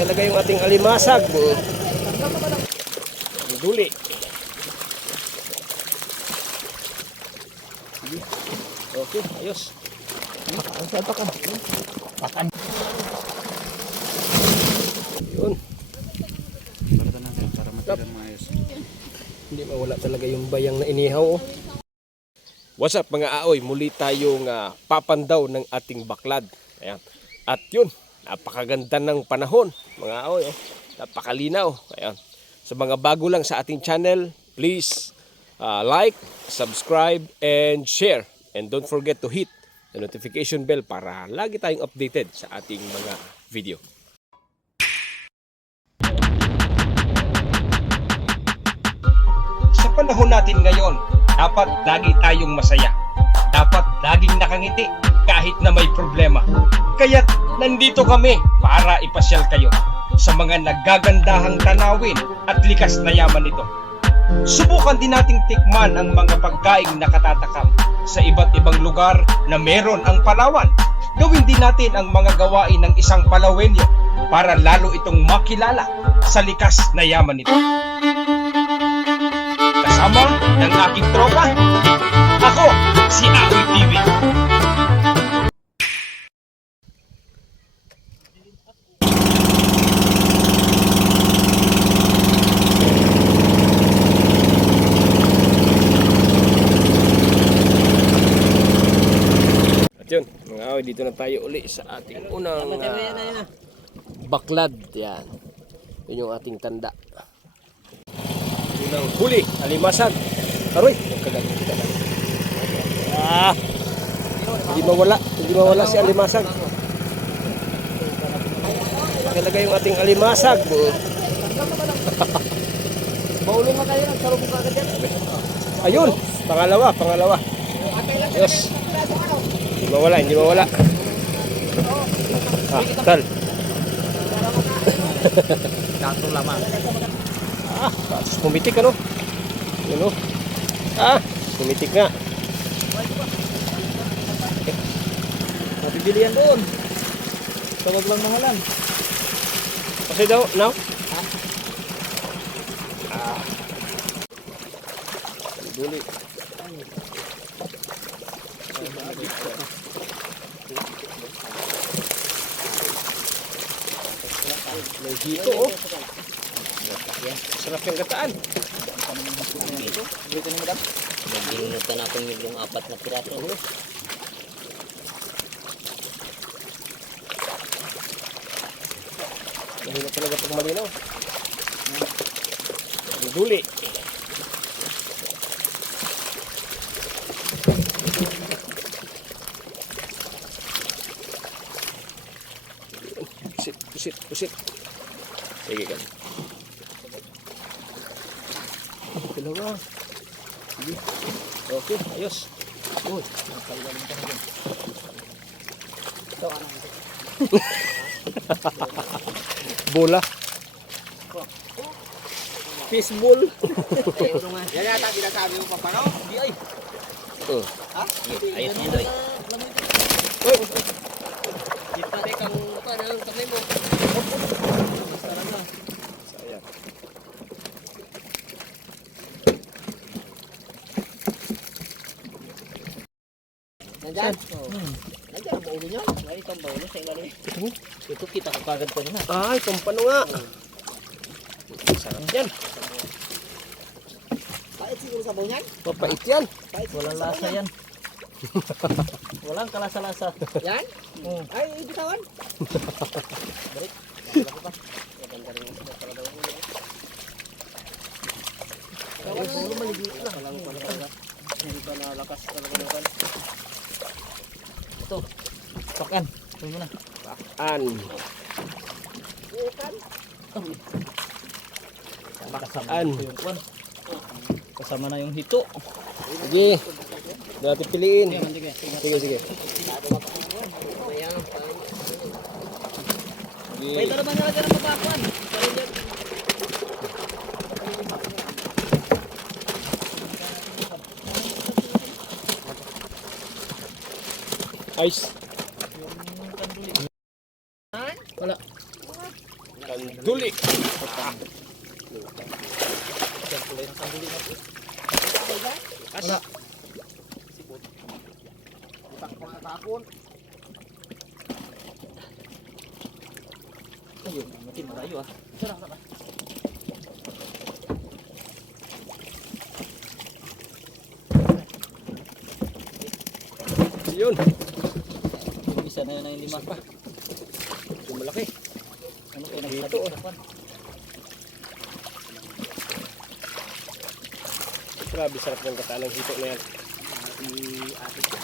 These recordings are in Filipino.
Pakilagay yung ating alimasag. Duli. Okay, ayos. Yun. Hindi mawala talaga yung bayang na inihaw. oh. What's up mga aoy? Muli tayong ah, papandaw ng ating baklad. Ayan. At yun, napakaganda ng panahon mga aoy. Oh. Napakalinaw. Ayan. Sa mga bago lang sa ating channel, please ah, like, subscribe, and share. And don't forget to hit the notification bell para lagi tayong updated sa ating mga video. Sa panahon natin ngayon, dapat lagi tayong masaya. Nakangiti kahit na may problema. Kaya't nandito kami para ipasyal kayo sa mga naggagandahang tanawin at likas na yaman nito. Subukan din nating tikman ang mga pagkaing nakatatakam sa iba't ibang lugar na meron ang Palawan. Gawin din natin ang mga gawain ng isang Palawenyo para lalo itong makilala sa likas na yaman nito kasama ng aking tropa. Ako, si Akoy TV. At yun, away, dito na tayo uli sa ating unang ah, baklad. Yan. Yun yung ating tanda. Unang huli, alimasag. Aroy, kagat, kagat. Ah, hindi mawala, hindi mawala si alimasag. Pakilagay yung ating alimasag. Maulong nga kayo, nagsarubong ka agad yan. Ayun, pangalawa, pangalawa. Yes. Hindi mawala, hindi mawala. Ah, tal. Kato lamang. Ah, tapos pumitik ano? Oh. Ah, pumitik nga. Mabibili yan doon. Sa wag lang mahalan. Kasi daw, now? Ah. Duli. Hito oh. Sarap yung gataan. Dito na madam. Naglinutan natin yung apat na piraso. Mahina talaga pag malinaw. Ang Duli. Pusit, pusit, pusit. Sige kan. Dalawa. Sige. Okay, ayos. Uy, bola. Fishball. Yan yata sinasabi mo pa paano? Di ay. Oh. Ayos niya doy. Uy, Kita kang parang kamay mo. Nandyan? Nandyan ang baulo niya. Ay, itong baulo sa ilalim. Ito kita ko kagad ko na. Ay, tumpano nga. Sarap yan. Pait siguro sa baulo niyan. Mapait yan. Walang lasa yan. Walang kalasa-lasa. Yan? Hmm. Ay, bitawan. Balik. Balik pa. Maganda rin ito para daw ulo. Ay, ulo maliit lang. Palang pala talaga. Hindi pa nalakas talaga naman. Ito. Pakan. Tuloy mo na. An. Kasama An. ito yung kwan. Kasama na yung hito. Sige. Dati piliin. Sige. Sige, sige. Ayan. May Sige. naman nila dyan ang mabakuan. Ice. Wala. Kanduli. Yan kulay ng kanduli natin. Wala. Utak ko natapon. Ayun, matin malayo ah. Sarang sarang. Yun. Na yun na yung lima pa. Yung malaki. Ano Dito, nagsabi oh. sa kwan? Grabe sarap ng gata ng hito na yan. Si ate ko.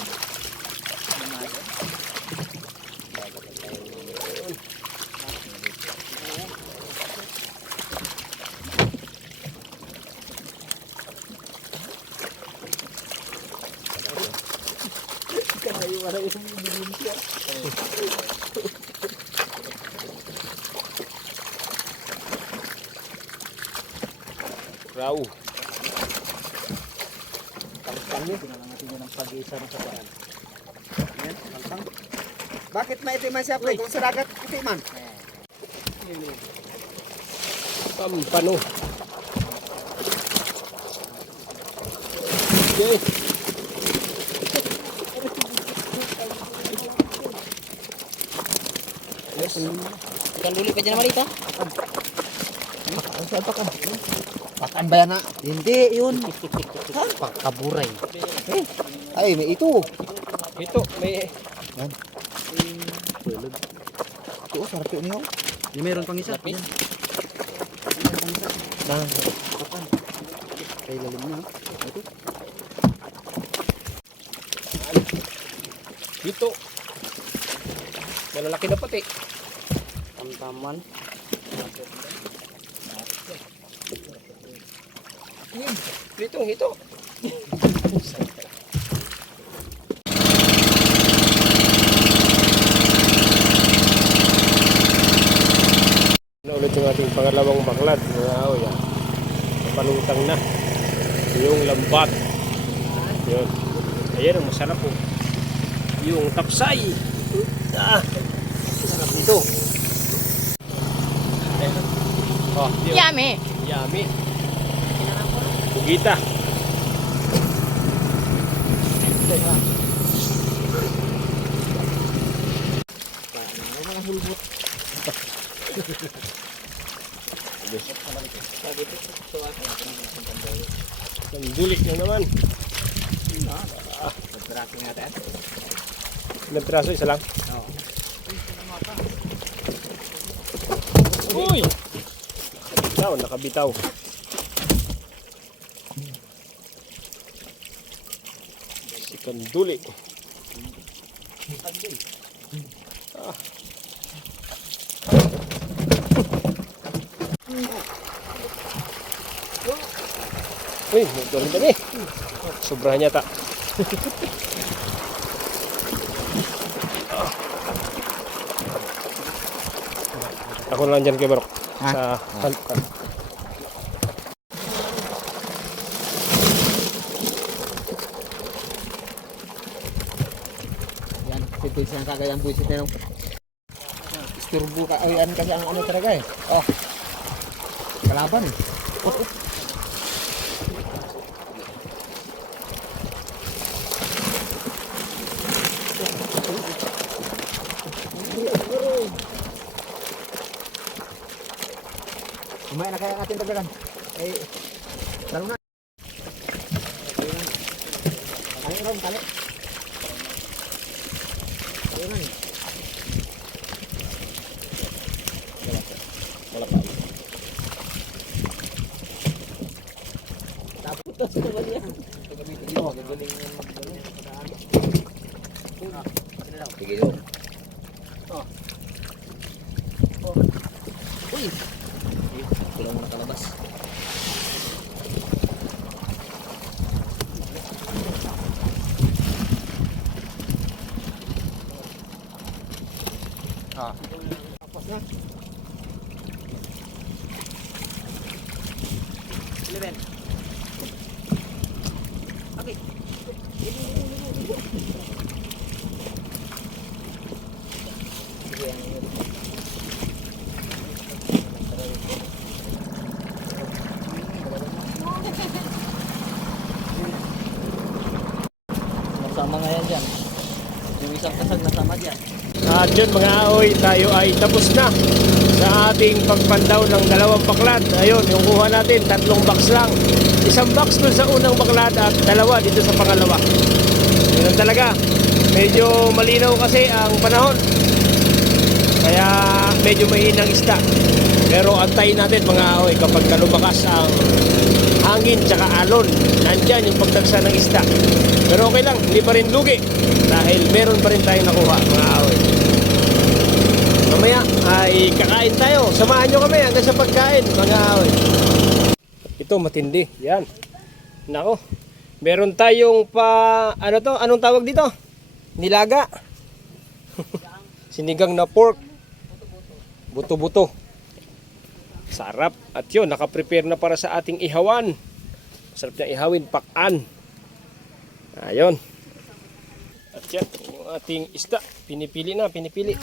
Raw. Kantang yun. Kailangan natin yun ng pag-isa ng kapaan. Yan, kantang. Bakit maitiman siya pre? Kung sa dagat, itiman. Pampano. Okay. Yes. Ikan pa dyan naman dito. Saan pa ka? Pakan ba yan na? Hindi, yun. Pagkaburay. Ay, may ito. Ito, may Ito, sarap yun yun. Yung meron pang isa. Yan. Na, pakan. Kay lalim na. Ito. dito. Malalaki na pati. Tamtaman. Dito, dito. Na ulit yung ating pangalawang baklad mga aoy ah. Panutang na. Yung lambat. Yun. Ayan masarap po. Yung tapsay. Ah. Sarap nito. Oh, yun. Yummy. Yummy. Mga hulbot. Sandulik na naman. Pagkarating natin. Ilang piraso? Isa lang? Uy! Nakabitaw, nakabitaw. Si Kanduli. Ah. Uy, nagdori kami. Sobrahan yata. Ako na lang dyan kay Barok. Ha? Sa kan kan. Yan, tipid siya kagaya ang buisit na yung isturbo ka. Ay, ano kasi ang ano talaga eh. Oh. Kalaban eh. Umaya na kaya ang ating dagdagan. Eh, lalo na. Kali ron, kali. Kali ron. Wala pa. Tapos naman yan. Oh, gagaling yan magdala. Sige yun. Uy! Sama nga yan dyan. Yung isang kasag nasama dyan. At yun mga aoy, tayo ay tapos na sa ating pagpandaw ng dalawang baklat. Ayun, yung kuha natin, tatlong box lang. Isang box dun sa unang baklat at dalawa dito sa pangalawa. Yun talaga. Medyo malinaw kasi ang panahon. Kaya medyo mahinang isda. Pero antayin natin mga aoy kapag lumakas ang hangin tsaka alon. Nandyan yung pagdagsa ng isda. Pero okay lang, hindi pa rin lugi. Dahil meron pa rin tayong nakuha mga aoy. Mamaya ay kakain tayo. Samahan nyo kami hanggang sa pagkain mga aoy. Ito matindi. Yan. Nako. Meron tayong pa ano to? Anong tawag dito? Nilaga. Sinigang na pork. Buto-buto. Sarap. At yun, nakaprepare na para sa ating ihawan. Sarap na ihawin, pakan. Ayun. At yan, yung ating isda. Pinipili na, pinipili.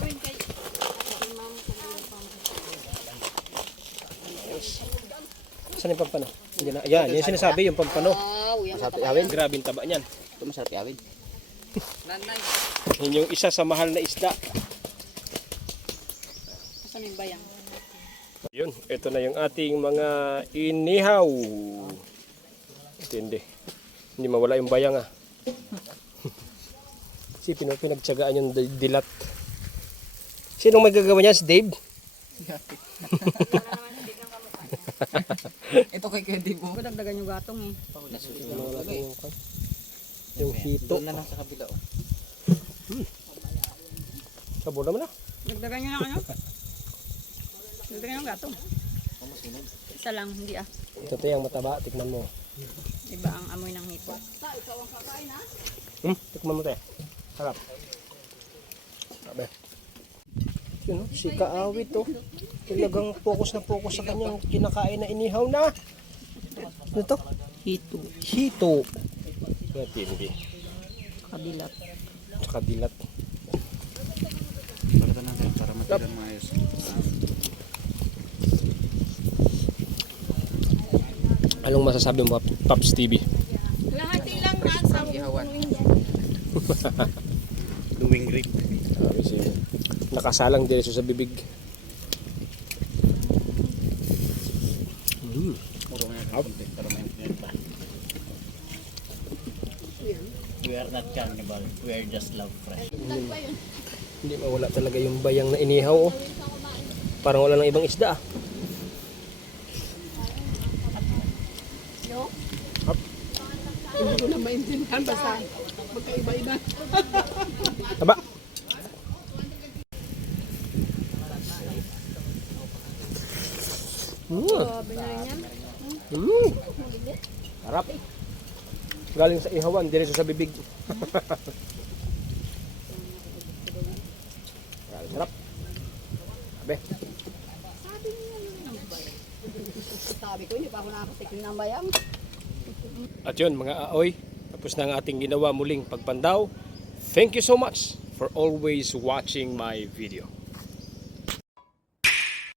Saan yung pampano? Na. Yan, yung sinasabi, yung pampano. Masarap iawin. Grabe yung taba niyan. Ito masarap iawin. Yun yung isa sa mahal na isda. Saan yung bayang? Yun, ito na yung ating mga inihaw. Ito hindi. Hindi mawala yung bayang ah. si Pino, pinagtsagaan yung di- dilat. Sinong may gagawa niya? Si Dave? Ito kay Kuya mo. Dagdagan yung gatong eh. Yung, yung hito. Doon na lang sa kabila. Oh. Sabo naman ah. Dagdagan nyo ng ano? Dagdagan yung gatong. Isa lang, hindi ah. Ito to yung mataba. Tikman mo. Iba ang amoy ng hito. Hmm? Tikman mo te. Sarap. Sabi. Yun oh, si Kaawit oh. Talagang focus na focus sa kanyang kinakain na inihaw na. Ano to? Hito. Hito. Matindi. Kabilat. Tsaka dilat. Para natin, para matigan maayos. Anong masasabi mo, Paps TV? Lahati lang na sa Ihawan. Sabi si nakasalang diretso sa bibig. Mm. Puro nga kapunti para maintindihan pa. We are not cannibal. We are just love fresh. Hindi mawala talaga yung bayang na inihaw oh. Parang wala ng ibang isda ah. Hindi ko na maintindihan basta magkaiba-iba. Taba. Mm. Mm. Sarap. Galing sa ihawan, diretso sa bibig. Grabe, Sarap. Sabi. Sabi ko, hindi pa ako nakakatikim ng bayang. At yun mga aoy, tapos na ang ating ginawa muling pagpandaw. Thank you so much for always watching my video.